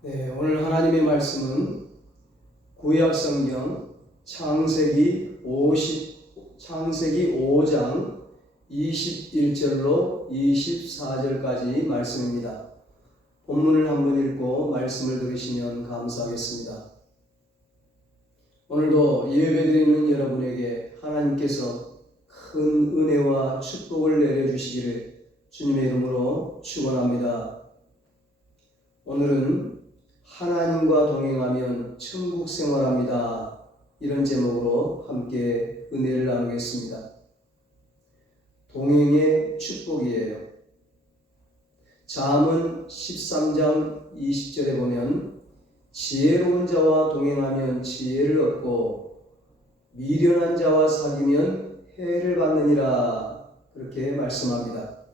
네, 오늘 하나님의 말씀은 구약 성경 창세기 5장 21절로 24절까지 말씀입니다. 본문을 한번 읽고 말씀을 들으시면 감사하겠습니다. 오늘도 예배드리는 여러분에게 하나님께서 큰 은혜와 축복을 내려주시기를 주님의 이름으로 축원합니다. 오늘은 하나님과 동행하면 천국 생활합니다. 이런 제목으로 함께 은혜를 나누겠습니다. 동행의 축복이에요. 잠언 13장 20절에 보면 지혜로운 자와 동행하면 지혜를 얻고 미련한 자와 사귀면 해를 받느니라, 그렇게 말씀합니다.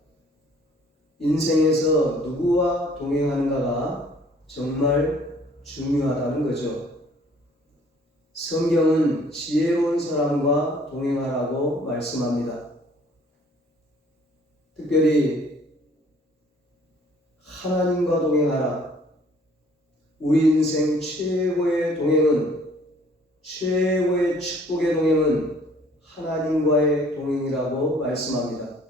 인생에서 누구와 동행하는가가 정말 중요하다는 거죠. 성경은 지혜로운 사람과 동행하라고 말씀합니다. 특별히 하나님과 동행하라. 우리 인생 최고의 동행은, 최고의 축복의 동행은 하나님과의 동행이라고 말씀합니다.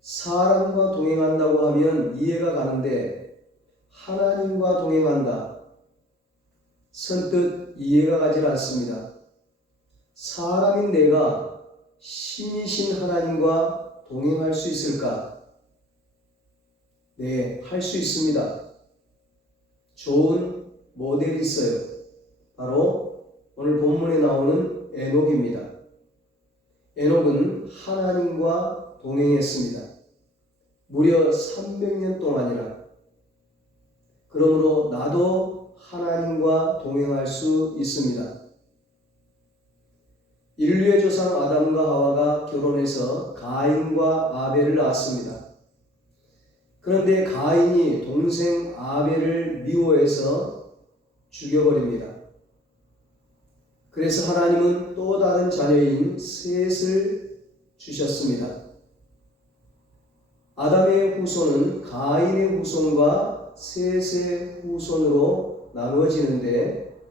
사람과 동행한다고 하면 이해가 가는데 하나님과 동행한다, 선뜻 이해가 가지 않습니다. 사람인 내가 신이신 하나님과 동행할 수 있을까? 네, 할 수 있습니다. 좋은 모델이 있어요. 바로 오늘 본문에 나오는 에녹입니다. 에녹은 하나님과 동행했습니다. 무려 300년 동안이나. 그러므로 나도 하나님과 동행할 수 있습니다. 인류의 조상 아담과 하와가 결혼해서 가인과 아벨을 낳았습니다. 그런데 가인이 동생 아벨을 미워해서 죽여버립니다. 그래서 하나님은 또 다른 자녀인 셋을 주셨습니다. 아담의 후손은 가인의 후손과 셋의 후손으로 나누어지는데,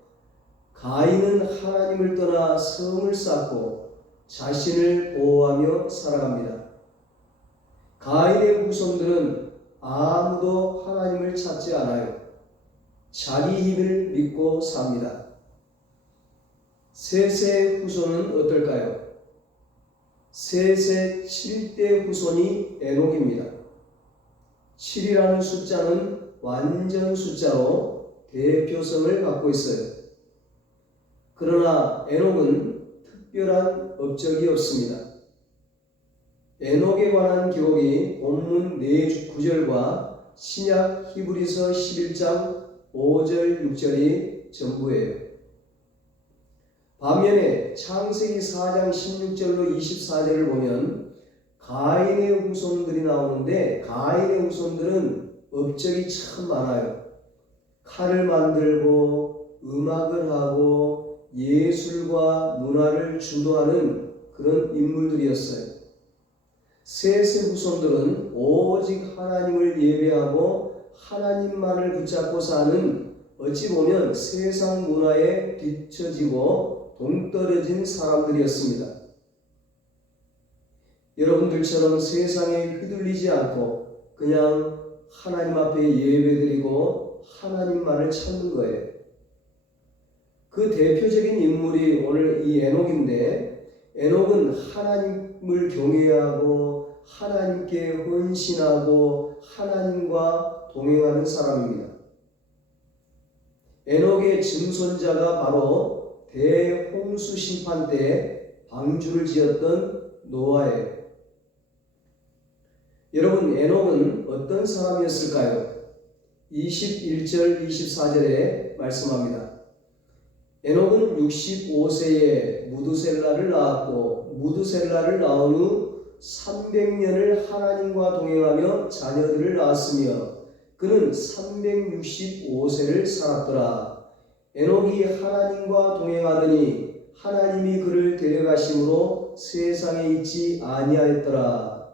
가인은 하나님을 떠나 성을 쌓고 자신을 보호하며 살아갑니다. 가인의 후손들은 아무도 하나님을 찾지 않아요. 자기 힘을 믿고 삽니다. 셋의 후손은 어떨까요? 셋의 7대 후손이 에녹입니다. 7이라는 숫자는 완전 숫자로 대표성을 갖고 있어요. 그러나 에녹은 특별한 업적이 없습니다. 에녹에 관한 기록이 본문 9절과 신약 히브리서 11장 5절 6절이 전부예요. 반면에 창세기 4장 16절로 24절을 보면 가인의 후손들이 나오는데, 가인의 후손들은 업적이 참 많아요. 칼을 만들고 음악을 하고 예술과 문화를 주도하는 그런 인물들이었어요. 셋의 후손들은 오직 하나님을 예배하고 하나님만을 붙잡고 사는, 어찌 보면 세상 문화에 뒤처지고 동떨어진 사람들이었습니다. 여러분들처럼 세상에 휘둘리지 않고 그냥 하나님 앞에 예배드리고 하나님만을 찾는 거예요. 그 대표적인 인물이 오늘 이 에녹인데, 에녹은 하나님을 경외하고 하나님께 헌신하고 하나님과 동행하는 사람입니다. 에녹의 증손자가 바로 대홍수 심판 때 방주를 지었던 노아예요. 여러분, 에녹은 어떤 사람이었을까요? 21절 24절에 말씀합니다. 에녹은 65세에 무두셀라를 낳았고, 무두셀라를 낳은 후 300년을 하나님과 동행하며 자녀들을 낳았으며, 그는 365세를 살았더라. 에녹이 하나님과 동행하더니 하나님이 그를 데려가심으로 세상에 있지 아니하였더라.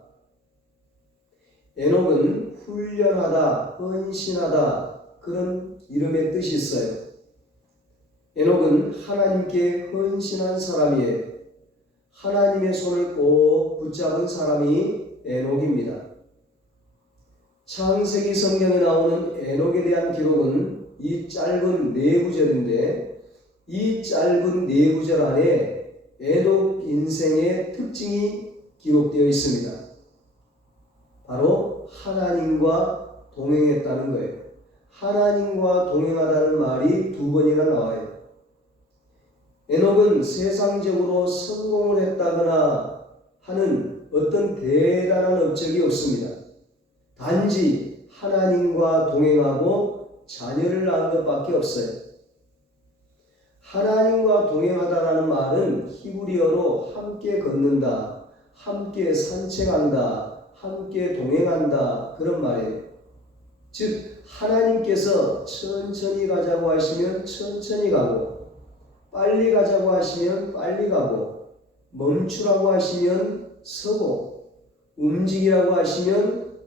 에녹은 훈련하다, 헌신하다 그런 이름의 뜻이 있어요. 에녹은 하나님께 헌신한 사람이에요. 하나님의 손을 꼭 붙잡은 사람이 에녹입니다. 창세기 성경에 나오는 에녹에 대한 기록은 이 짧은 4구절인데 이 짧은 4구절 안에 에녹 인생의 특징이 기록되어 있습니다. 바로 하나님과 동행했다는 거예요. 하나님과 동행하다는 말이 2번이나 나와요. 에녹은 세상적으로 성공을 했다거나 하는 어떤 대단한 업적이 없습니다. 단지 하나님과 동행하고 자녀를 낳은 것밖에 없어요. 하나님과 동행하다라는 말은 히브리어로 함께 걷는다, 함께 산책한다, 함께 동행한다 그런 말이에요. 즉 하나님께서 천천히 가자고 하시면 천천히 가고 빨리 가자고 하시면 빨리 가고 멈추라고 하시면 서고 움직이라고 하시면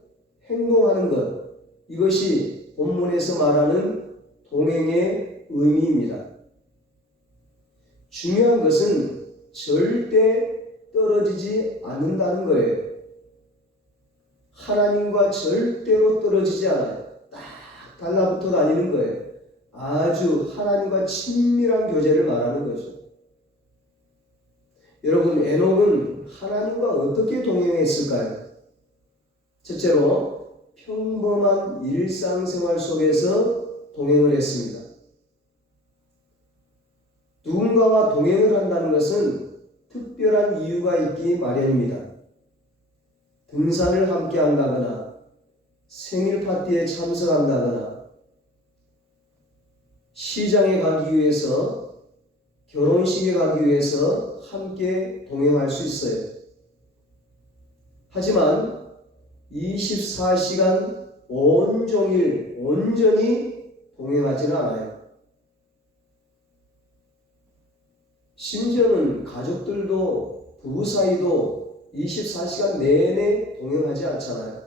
행동하는 것, 이것이 본문에서 말하는 동행의 의미입니다. 중요한 것은 절대 떨어지지 않는다는 거예요. 하나님과 절대로 떨어지지 않아요. 딱 달라붙어 다니는 거예요. 아주 하나님과 친밀한 교제를 말하는 거죠. 여러분, 에녹은 하나님과 어떻게 동행했을까요? 첫째로 평범한 일상생활 속에서 동행을 했습니다. 누군가와 동행을 한다는 것은 특별한 이유가 있기 마련입니다. 등산을 함께 한다거나 생일 파티에 참석한다거나 시장에 가기 위해서 결혼식에 가기 위해서 함께 동행할 수 있어요. 하지만 24시간 온종일 온전히 동행하지는 않아요. 심지어는 가족들도 부부 사이도 24시간 내내 동행하지 않잖아요.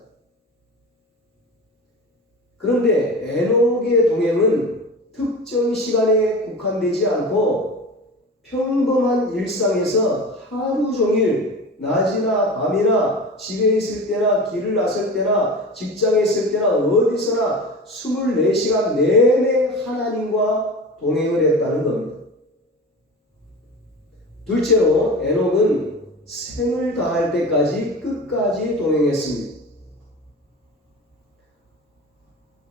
그런데 에녹의 동행은 특정 시간에 국한되지 않고 평범한 일상에서 하루 종일 낮이나 밤이나 집에 있을 때나 길을 나설 때나 직장에 있을 때나 어디서나 24시간 내내 하나님과 동행을 했다는 겁니다. 둘째로 에녹은 생을 다할 때까지 끝까지 동행했습니다.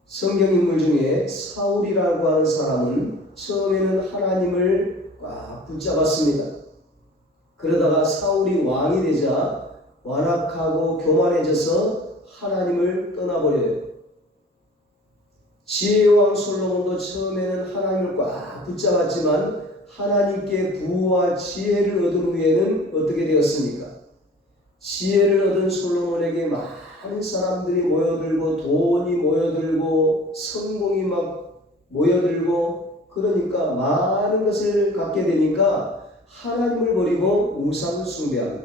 성경 인물 중에 사울이라고 하는 사람은 처음에는 하나님을 꽉 붙잡았습니다. 그러다가 사울이 왕이 되자 완악하고 교만해져서 하나님을 떠나버려요. 지혜왕 솔로몬도 처음에는 하나님을 꽉 붙잡았지만 하나님께 부와 지혜를 얻은 후에는 어떻게 되었습니까? 지혜를 얻은 솔로몬에게 많은 사람들이 모여들고 돈이 모여들고 성공이 막 모여들고 그러니까 많은 것을 갖게 되니까 하나님을 버리고 우상을 숭배합니다.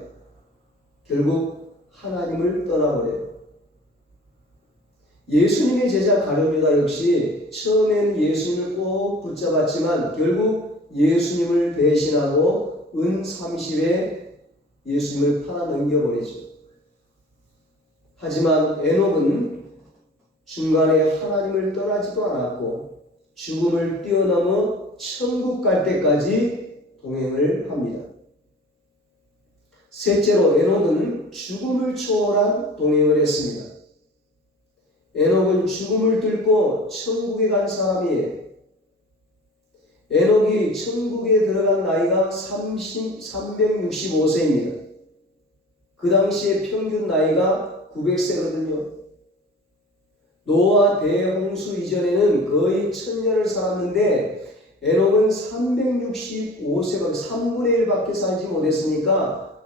결국 하나님을 떠나버려요. 예수님의 제자 가룟유다 역시 처음에는 예수님을 꼭 붙잡았지만 결국 예수님을 배신하고 은 30에 예수님을 팔아 넘겨버리죠. 하지만 에녹은 중간에 하나님을 떠나지도 않았고 죽음을 뛰어넘어 천국 갈 때까지 동행을 합니다. 셋째로 에녹은 죽음을 초월한 동행을 했습니다. 에녹은 죽음을 뚫고 천국에 간 사람이에요. 에녹이 천국에 들어간 나이가 365세입니다. 그 당시에 평균 나이가 900세거든요. 노아 대홍수 이전에는 거의 1000년을 살았는데 에녹은 365세가 3분의 1밖에 살지 못했으니까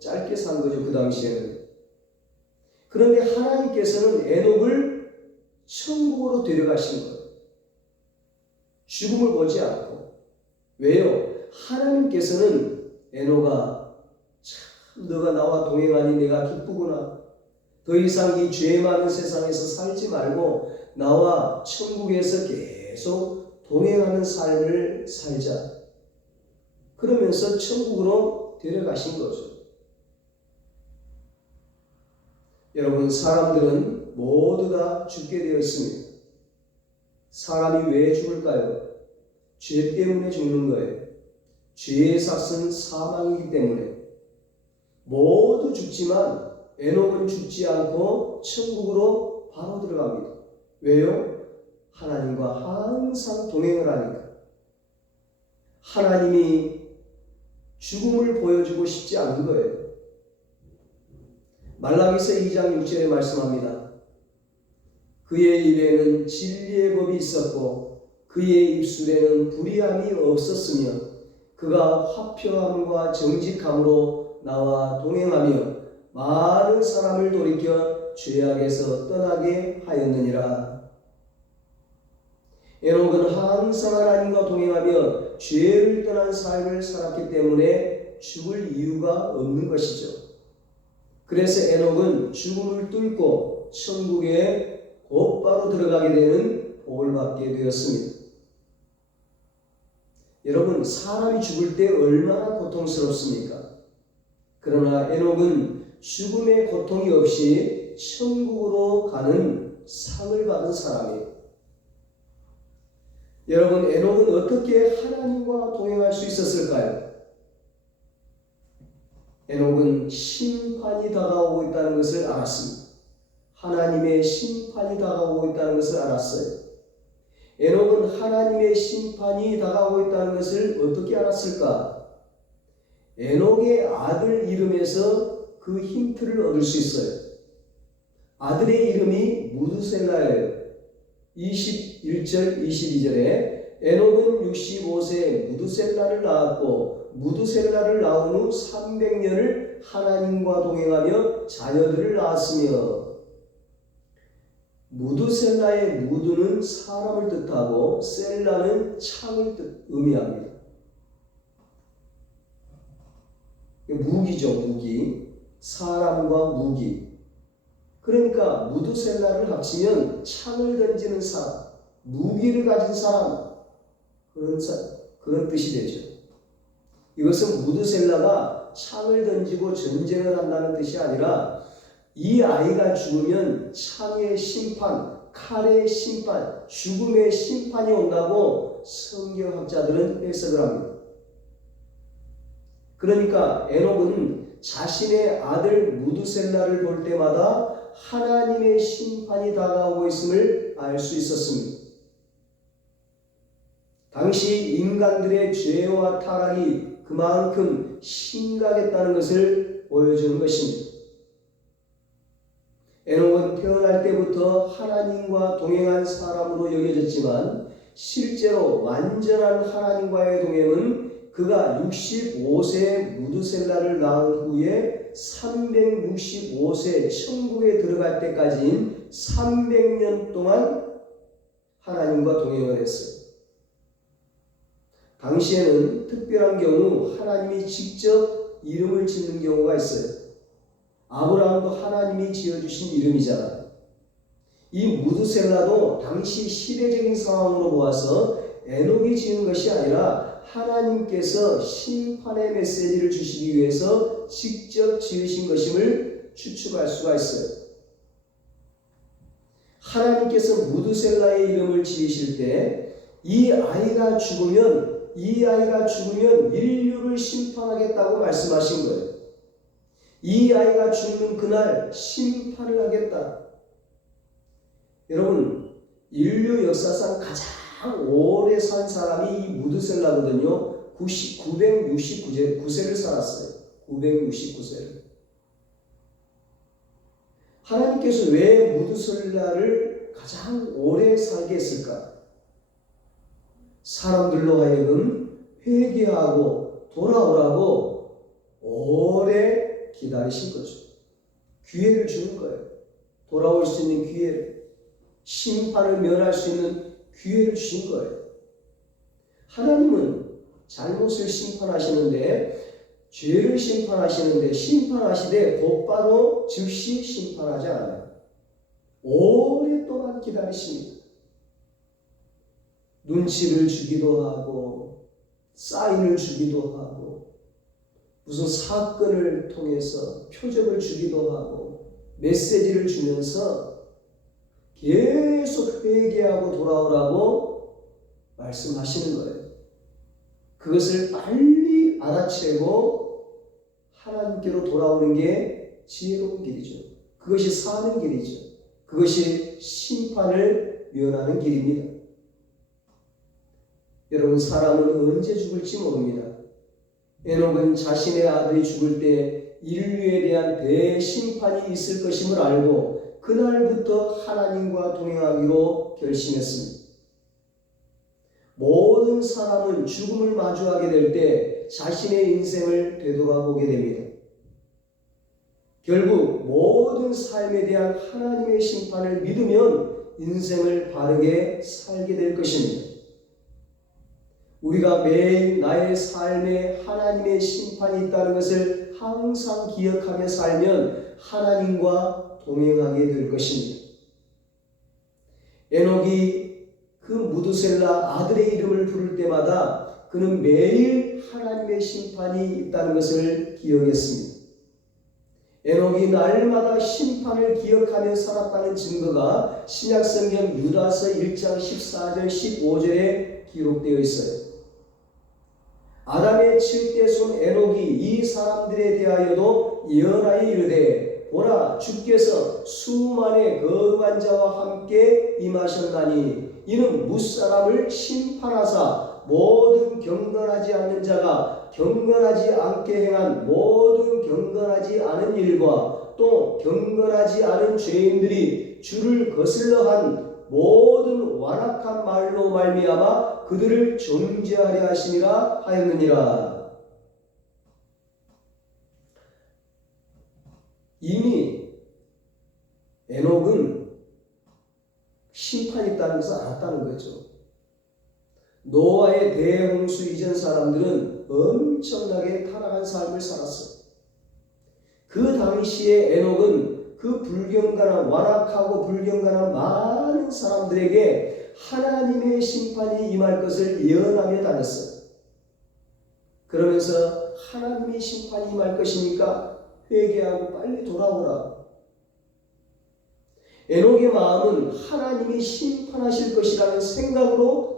짧게 산 거죠. 그 당시에는. 그런데 하나님께서는 에녹을 천국으로 데려가신 거예요. 죽음을 보지 않고. 왜요? 하나님께서는 에녹아 참 너가 나와 동행하니 내가 기쁘구나. 더 이상 이 죄 많은 세상에서 살지 말고 나와 천국에서 계속 동행하는 삶을 살자. 그러면서 천국으로 데려가신 거죠. 여러분, 사람들은 모두 다 죽게 되어 있습니다. 사람이 왜 죽을까요? 죄 때문에 죽는 거예요. 죄의 삭은 사망이기 때문에. 모두 죽지만 에녹은 죽지 않고 천국으로 바로 들어갑니다. 왜요? 하나님과 항상 동행을 하니까. 하나님이 죽음을 보여주고 싶지 않은 거예요. 말라기서 2장 6절에 말씀합니다. 그의 입에는 진리의 법이 있었고 그의 입술에는 불의함이 없었으며 그가 화평함과 정직함으로 나와 동행하며 많은 사람을 돌이켜 죄악에서 떠나게 하였느니라. 에녹은 항상 하나님과 동행하며 죄를 떠난 삶을 살았기 때문에 죽을 이유가 없는 것이죠. 그래서 에녹은 죽음을 뚫고 천국에 곧바로 들어가게 되는 복을 받게 되었습니다. 여러분, 사람이 죽을 때 얼마나 고통스럽습니까? 그러나 에녹은 죽음의 고통이 없이 천국으로 가는 상을 받은 사람이에요. 여러분, 에녹은 어떻게 하나님과 동행할 수 있었을까요? 에녹은 심판이 다가오고 있다는 것을 알았습니다. 하나님의 심판이 다가오고 있다는 것을 알았어요. 에녹은 하나님의 심판이 다가오고 있다는 것을 어떻게 알았을까? 에녹의 아들 이름에서 그 힌트를 얻을 수 있어요. 아들의 이름이 무두셀라예요. 21절 22절에 에녹은 65세에 무두셀라를 낳았고 무두셀라를 낳은 후 300년을 하나님과 동행하며 자녀들을 낳았으며, 무두셀라의 무두는 사람을 뜻하고 셀라는 창을 의미합니다. 무기죠, 무기. 사람과 무기. 그러니까 무두셀라를 합치면 창을 던지는 사람, 무기를 가진 사람, 그런 뜻이 되죠. 이것은 무두셀라가 창을 던지고 전쟁을 한다는 뜻이 아니라 이 아이가 죽으면 창의 심판, 칼의 심판, 죽음의 심판이 온다고 성경학자들은 해석을 합니다. 그러니까 에녹은 자신의 아들 무두셀라를 볼 때마다 하나님의 심판이 다가오고 있음을 알 수 있었습니다. 당시 인간들의 죄와 타락이 그만큼 심각했다는 것을 보여주는 것입니다. 에녹은 태어날 때부터 하나님과 동행한 사람으로 여겨졌지만 실제로 완전한 하나님과의 동행은 그가 65세에 무두셀라를 낳은 후에 365세 천국에 들어갈 때까지인 300년 동안 하나님과 동행을 했어요. 당시에는 특별한 경우 하나님이 직접 이름을 짓는 경우가 있어요. 아브라함도 하나님이 지어주신 이름이잖아요. 이 무두셀라도 당시 시대적인 상황으로 보아서 에녹이 지은 것이 아니라 하나님께서 심판의 메시지를 주시기 위해서 직접 지으신 것임을 추측할 수가 있어요. 하나님께서 무두셀라의 이름을 지으실 때 이 아이가 죽으면 인류를 심판하겠다고 말씀하신 거예요. 이 아이가 죽는 그날 심판을 하겠다. 여러분, 인류 역사상 가장 오래 산 사람이 이 무두셀라거든요. 969세를 살았어요. 969세를. 하나님께서 왜 무두셀라를 가장 오래 살게 했을까? 사람들로 하여금 회개하고 돌아오라고 오래 기다리신 거죠. 기회를 주는 거예요. 돌아올 수 있는 기회를, 심판을 면할 수 있는 기회를 주신 거예요. 하나님은 잘못을 심판하시는데 죄를 심판하시는데 심판하시되 곧바로 즉시 심판하지 않아요. 오랫동안 기다리십니다. 눈치를 주기도 하고 사인을 주기도 하고 무슨 사건을 통해서 표적을 주기도 하고 메시지를 주면서 계속 회개하고 돌아오라고 말씀하시는 거예요. 그것을 빨리 알아채고 하나님께로 돌아오는 게 지혜로운 길이죠. 그것이 사는 길이죠. 그것이 심판을 면하는 길입니다. 여러분, 사람은 언제 죽을지 모릅니다. 에녹은 자신의 아들이 죽을 때 인류에 대한 대심판이 있을 것임을 알고 그날부터 하나님과 동행하기로 결심했습니다. 모든 사람은 죽음을 마주하게 될 때 자신의 인생을 되돌아보게 됩니다. 결국 모든 삶에 대한 하나님의 심판을 믿으면 인생을 바르게 살게 될 것입니다. 우리가 매일 나의 삶에 하나님의 심판이 있다는 것을 항상 기억하며 살면 하나님과 동행하게 될 것입니다. 에녹이 그 무두셀라 아들의 이름을 부를 때마다 그는 매일 하나님의 심판이 있다는 것을 기억했습니다. 에녹이 날마다 심판을 기억하며 살았다는 증거가 신약성경 유다서 1장 14절 15절에 기록되어 있어요. 아담의 칠대손 에녹이 이 사람들에 대하여도 예언하여 이르되 보라 주께서 수만의 거룩한 자와 함께 임하셨나니 이는 뭇사람을 심판하사 모든 경건하지 않는 자가 경건하지 않게 행한 모든 경건하지 않은 일과 또 경건하지 않은 죄인들이 주를 거슬러 한 모든 완악한 말로 말미암아 그들을 정죄하려 하시니라 하였느니라. 이미 에녹은 심판이 있다는 것을 알았다는 거죠. 노아의 대홍수 이전 사람들은 엄청나게 타락한 삶을 살았어요. 그 당시에 에녹은 그 불경건한 완악하고 불경건한 많은 사람들에게 하나님의 심판이 임할 것을 예언하며 다녔어요. 그러면서 하나님의 심판이 임할 것이니까 회개하고 빨리 돌아오라. 에녹의 마음은 하나님이 심판하실 것이라는 생각으로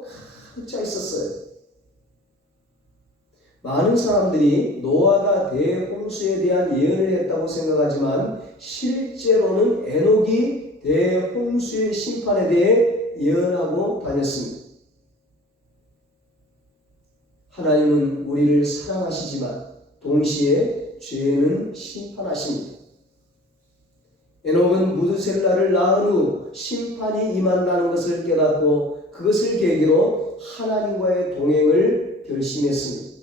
가득 차 있었어요. 많은 사람들이 노아가 대홍수에 대한 예언을 했다고 생각하지만 실제로는 에녹이 대홍수의 심판에 대해 예언하고 다녔습니다. 하나님은 우리를 사랑하시지만 동시에 죄는 심판하십니다. 에녹은 무드셀라를 낳은 후 심판이 임한다는 것을 깨닫고 그것을 계기로 하나님과의 동행을 결심했습니다.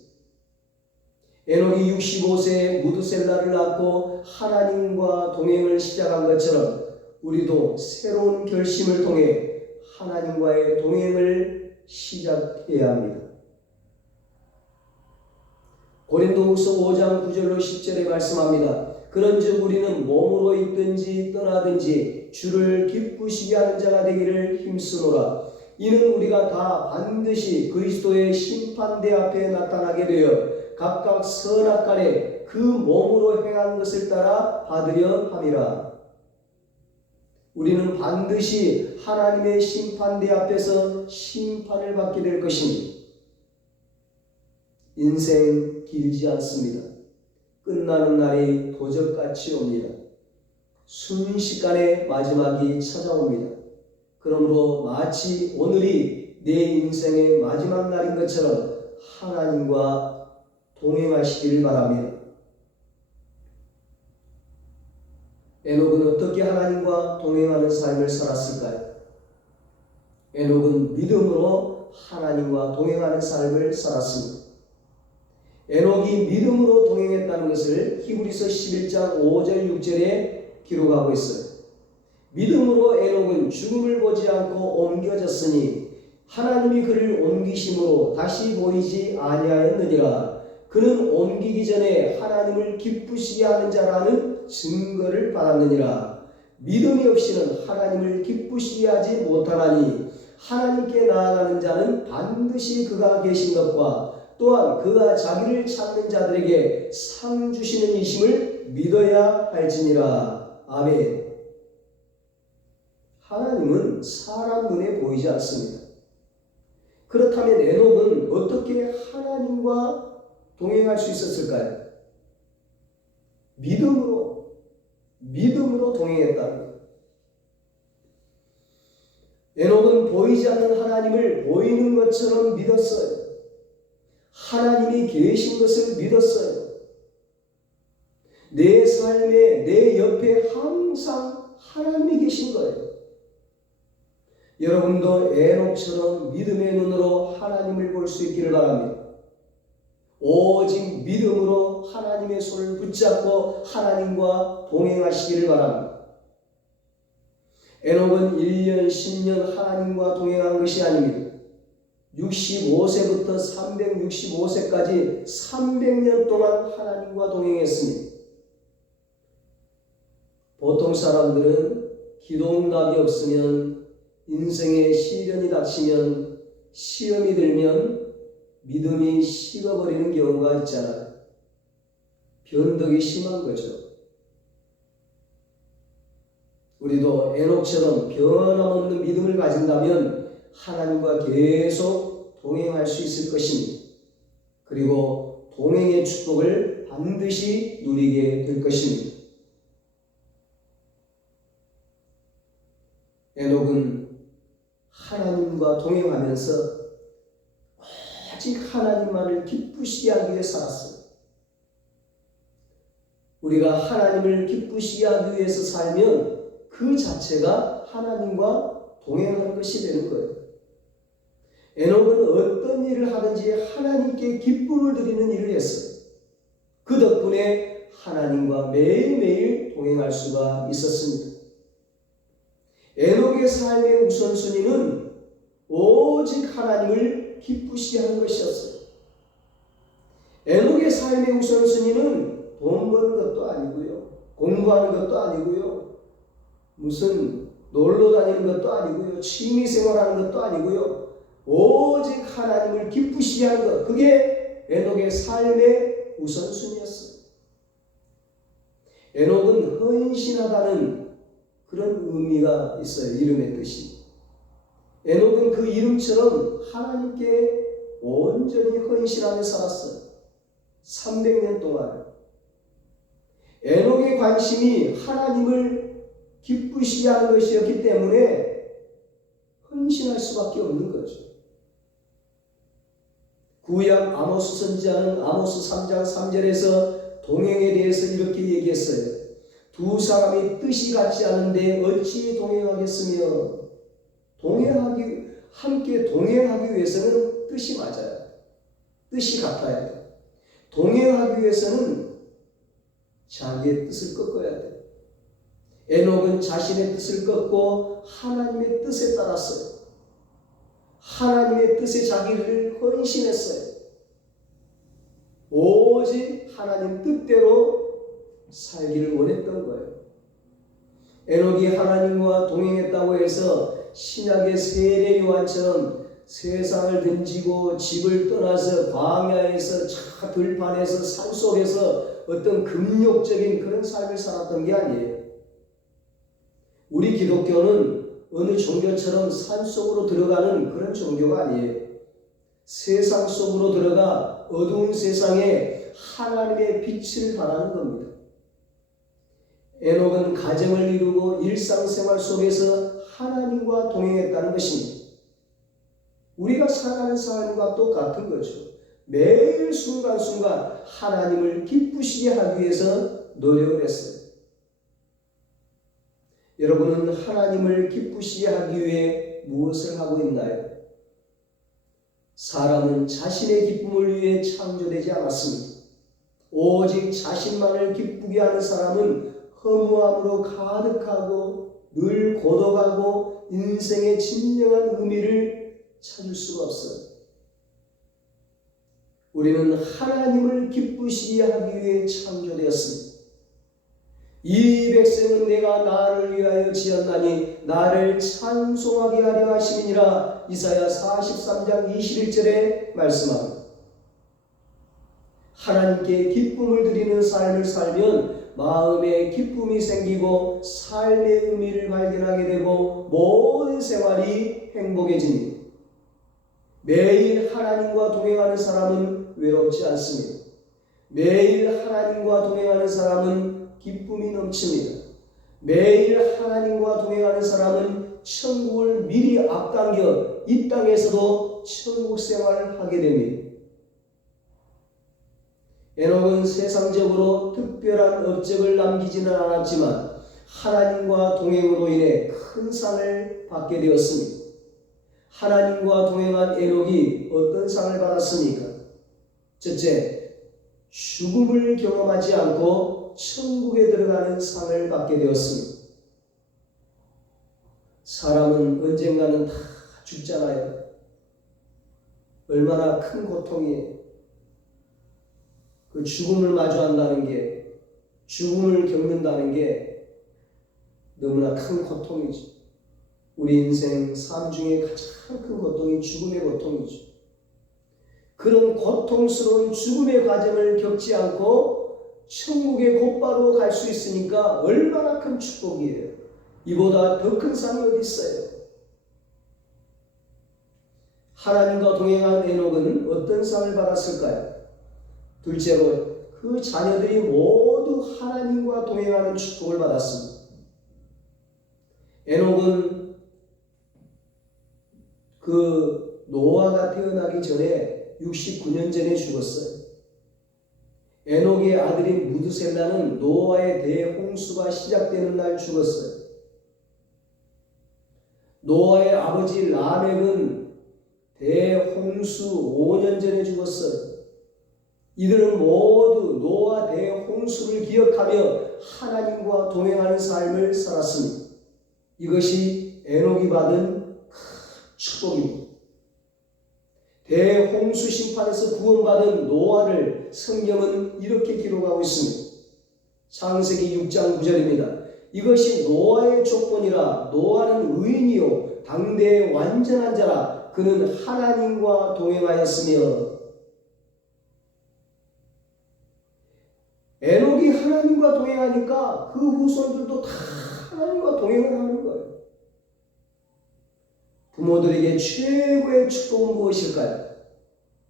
에녹이 65세에 무드셀라를 낳고 하나님과 동행을 시작한 것처럼 우리도 새로운 결심을 통해 하나님과의 동행을 시작해야 합니다. 고린도후서 5장 9절로 10절에 말씀합니다. 그런즉 우리는 몸으로 있든지 떠나든지 주를 기쁘시게 하는 자가 되기를 힘쓰노라. 이는 우리가 다 반드시 그리스도의 심판대 앞에 나타나게 되어 각각 선악간에 그 몸으로 행한 것을 따라 받으려 함이라. 우리는 반드시 하나님의 심판대 앞에서 심판을 받게 될 것입니다. 인생 길지 않습니다. 끝나는 날이 도적같이 옵니다. 순식간에 마지막이 찾아옵니다. 그러므로 마치 오늘이 내 인생의 마지막 날인 것처럼 하나님과 동행하시길 바랍니다. 에녹은 어떻게 하나님과 동행하는 삶을 살았을까요? 에녹은 믿음으로 하나님과 동행하는 삶을 살았습니다. 에녹이 믿음으로 동행했다는 것을 히브리서 11장 5절 6절에 기록하고 있어요. 믿음으로 에녹은 죽음을 보지 않고 옮겨졌으니 하나님이 그를 옮기심으로 다시 보이지 아니하였느니라. 그는 옮기기 전에 하나님을 기쁘시게 하는 자라는 증거를 받았느니라. 믿음이 없이는 하나님을 기쁘시게 하지 못하나니 하나님께 나아가는 자는 반드시 그가 계신 것과 또한 그가 자기를 찾는 자들에게 상 주시는 이심을 믿어야 할지니라. 아멘. 하나님은 사람 눈에 보이지 않습니다. 그렇다면 에녹은 어떻게 하나님과 동행할 수 있었을까요? 믿음으로 동행했다는 거예요. 에녹은 보이지 않는 하나님을 보이는 것처럼 믿었어요. 하나님이 계신 것을 믿었어요. 내 삶에, 내 옆에 항상 하나님이 계신 거예요. 여러분도 에녹처럼 믿음의 눈으로 하나님을 볼 수 있기를 바랍니다. 오직 믿음으로 하나님의 손을 붙잡고 하나님과 동행하시기를 바랍니다. 에녹은 1년, 10년 하나님과 동행한 것이 아닙니다. 65세부터 365세까지 300년 동안 하나님과 동행했습니다. 보통 사람들은 기도응답이 없으면, 인생에 시련이 닥치면, 시험이 들면 믿음이 식어버리는 경우가 있잖아요. 변덕이 심한 거죠. 우리도 에녹처럼 변함없는 믿음을 가진다면 하나님과 계속 동행할 수 있을 것입니다. 그리고 동행의 축복을 반드시 누리게 될 것입니다. 에녹은 하나님과 동행하면서 오직 하나님만을 기쁘시게 하기 위해 살았어요. 우리가 하나님을 기쁘시게 하기 위해서 살면 그 자체가 하나님과 동행하는 것이 되는 거예요. 에녹은 어떤 일을 하든지 하나님께 기쁨을 드리는 일을 했어요. 그 덕분에 하나님과 매일매일 동행할 수가 있었습니다. 에녹의 삶의 우선순위는 오직 하나님을 기쁘시게 하는 것이었어요. 에녹의 삶의 우선순위는 돈 버는 것도 아니고요, 공부하는 것도 아니고요, 무슨 놀러 다니는 것도 아니고요, 취미생활하는 것도 아니고요, 오직 하나님을 기쁘시게 하는 것, 그게 에녹의 삶의 우선순위였어요. 에녹은 헌신하다는 그런 의미가 있어요. 이름의 뜻이. 에녹은 그 이름처럼 하나님께 온전히 헌신하며 살았어요. 300년 동안. 에녹의 관심이 하나님을 기쁘시게 하는 것이었기 때문에 헌신할 수밖에 없는 거죠. 구약 아모스 선지자는 아모스 3장 3절에서 동행에 대해서 이렇게 얘기했어요. 두 사람이 뜻이 같지 않은데 어찌 동행하겠으며, 함께 동행하기 위해서는 뜻이 맞아요. 뜻이 같아야 돼요. 동행하기 위해서는 자기의 뜻을 꺾어야 돼요. 에녹은 자신의 뜻을 꺾고 하나님의 뜻에 따랐어요. 하나님의 뜻에 자기를 헌신했어요. 오직 하나님 뜻대로 살기를 원했던 거예요. 에녹이 하나님과 동행했다고 해서 신약의 세례 요한처럼 세상을 던지고 집을 떠나서 광야에서 차 들판에서 산속에서 어떤 금욕적인 그런 삶을 살았던 게 아니에요. 우리 기독교는 어느 종교처럼 산속으로 들어가는 그런 종교가 아니에요. 세상 속으로 들어가 어두운 세상에 하나님의 빛을 발하는 겁니다. 에녹은 가정을 이루고 일상생활 속에서 하나님과 동행했다는 것입니다. 우리가 살아가는 삶과 똑같은 거죠. 매일 순간순간 하나님을 기쁘시게 하기 위해서 노력을 했어요. 여러분은 하나님을 기쁘시게 하기 위해 무엇을 하고 있나요? 사람은 자신의 기쁨을 위해 창조되지 않았습니다. 오직 자신만을 기쁘게 하는 사람은 허무함으로 가득하고 늘 고독하고 인생의 진정한 의미를 찾을 수가 없어요. 우리는 하나님을 기쁘시게 하기 위해 창조되었습니다. 이 백성은 내가 나를 위하여 지었나니 나를 찬송하게 하려 하심이니라. 이사야 43장 21절에 말씀합니다. 하나님께 기쁨을 드리는 삶을 살면 마음에 기쁨이 생기고 삶의 의미를 발견하게 되고 모든 생활이 행복해집니다. 매일 하나님과 동행하는 사람은 외롭지 않습니다. 매일 하나님과 동행하는 사람은 기쁨이 넘칩니다. 매일 하나님과 동행하는 사람은 천국을 미리 앞당겨 이 땅에서도 천국 생활을 하게 됩니다. 에녹은 세상적으로 특별한 업적을 남기지는 않았지만 하나님과 동행으로 인해 큰 상을 받게 되었습니다. 하나님과 동행한 에녹이 어떤 상을 받았습니까? 첫째, 죽음을 경험하지 않고 천국에 들어가는 상을 받게 되었습니다. 사람은 언젠가는 다 죽잖아요. 얼마나 큰 고통이에요. 그 죽음을 마주한다는 게, 죽음을 겪는다는 게 너무나 큰 고통이죠. 우리 인생 삶 중에 가장 큰 고통이 죽음의 고통이죠. 그런 고통스러운 죽음의 과정을 겪지 않고 천국에 곧바로 갈 수 있으니까 얼마나 큰 축복이에요. 이보다 더 큰 상이 어디 있어요? 하나님과 동행한 에녹은 어떤 상을 받았을까요? 둘째로 그 자녀들이 모두 하나님과 동행하는 축복을 받았습니다. 에녹은 그 노아가 태어나기 전에 69년 전에 죽었어요. 에녹의 아들인 무드셀라는 노아의 대홍수가 시작되는 날 죽었어요. 노아의 아버지 라멕은 대홍수 5년 전에 죽었어요. 이들은 모두 노아 대홍수를 기억하며 하나님과 동행하는 삶을 살았습니다. 이것이 에녹이 받은 큰 축복입니다. 대홍수 심판에서 구원받은 노아를 성경은 이렇게 기록하고 있습니다. 창세기 6장 9절입니다. 이것이 노아의 조건이라. 노아는 의인이요 당대의 완전한 자라. 그는 하나님과 동행하였으며. 에녹이 하나님과 동행하니까 그 후손들도 다 하나님과 동행을 하는 거예요. 부모들에게 최고의 축복은 무엇일까요?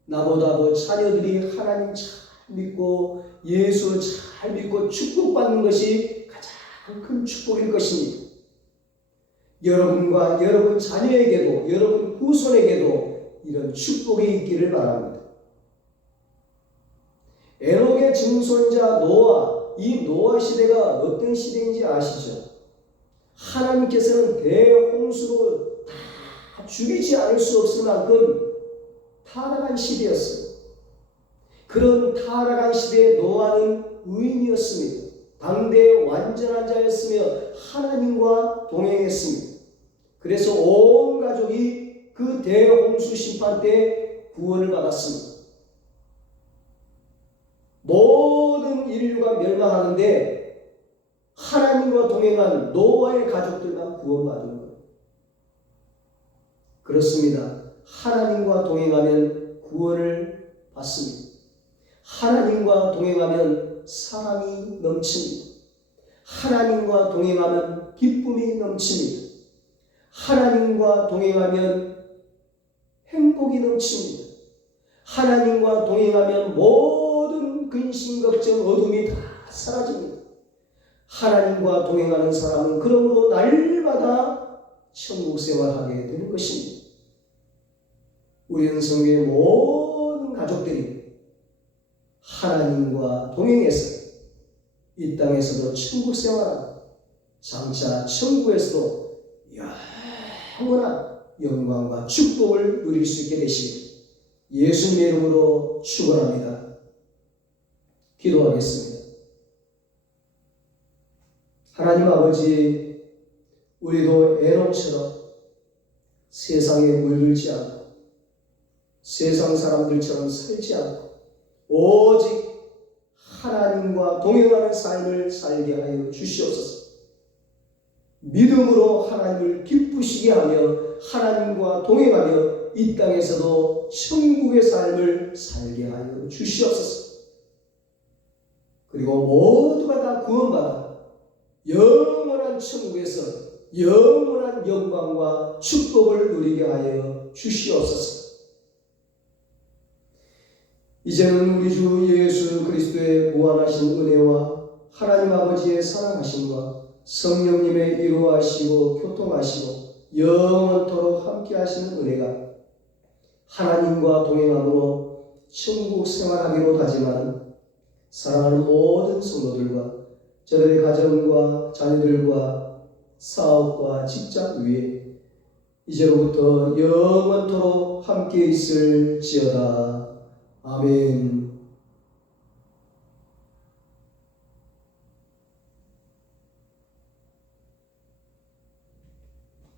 나보다도 자녀들이 하나님 잘 믿고 예수 잘 믿고 축복받는 것이 가장 큰 축복일 것입니다. 여러분과 여러분 자녀에게도 여러분 후손에게도 이런 축복이 있기를 바랍니다. 에녹의 증손자 노아, 이 노아 시대가 어떤 시대인지 아시죠? 하나님께서는 대홍수로 다 죽이지 않을 수 없을 만큼 타락한 시대였어요. 그런 타락한 시대에 노아는 의인이었습니다. 당대의 완전한 자였으며 하나님과 동행했습니다. 그래서 온 가족이 그 대홍수 심판 때 구원을 받았습니다. 모든 인류가 멸망하는데 하나님과 동행한 노아의 가족들만 구원받은 거예요. 그렇습니다. 하나님과 동행하면 구원을 받습니다. 하나님과 동행하면 사랑이 넘칩니다. 하나님과 동행하면 기쁨이 넘칩니다. 하나님과 동행하면 행복이 넘칩니다. 하나님과 동행하면 모든 근심, 걱정, 어둠이 다 사라집니다. 하나님과 동행하는 사람은 그러므로 날마다 천국 생활하게 되는 것입니다. 우리 은성교의 모든 가족들이 하나님과 동행해서 이 땅에서도 천국 생활하고 장차 천국에서도 영원한 영광과 축복을 누릴 수 있게 되시길 예수님의 이름으로 축원합니다. 기도하겠습니다. 하나님 아버지, 우리도 에녹처럼 세상에 물들지 않고 세상 사람들처럼 살지 않고 오직 하나님과 동행하는 삶을 살게 하여 주시옵소서. 믿음으로 하나님을 기쁘시게 하며 하나님과 동행하며 이 땅에서도 천국의 삶을 살게 하여 주시옵소서. 그리고 모두가 다 구원받아 영원한 천국에서 영원한 영광과 축복을 누리게 하여 주시옵소서. 이제는 우리 주 예수 그리스도의 무한하신 은혜와 하나님 아버지의 사랑하심과 성령님의 이루하시고 교통하시고 영원토록 함께 하시는 은혜가 하나님과 동행함으로 천국 생활하기로 다짐하는 사랑하는 모든 성도들과 저들의 가정과 자녀들과 사업과 직장 위에 이제로부터 영원토록 함께 있을지어다. 아멘.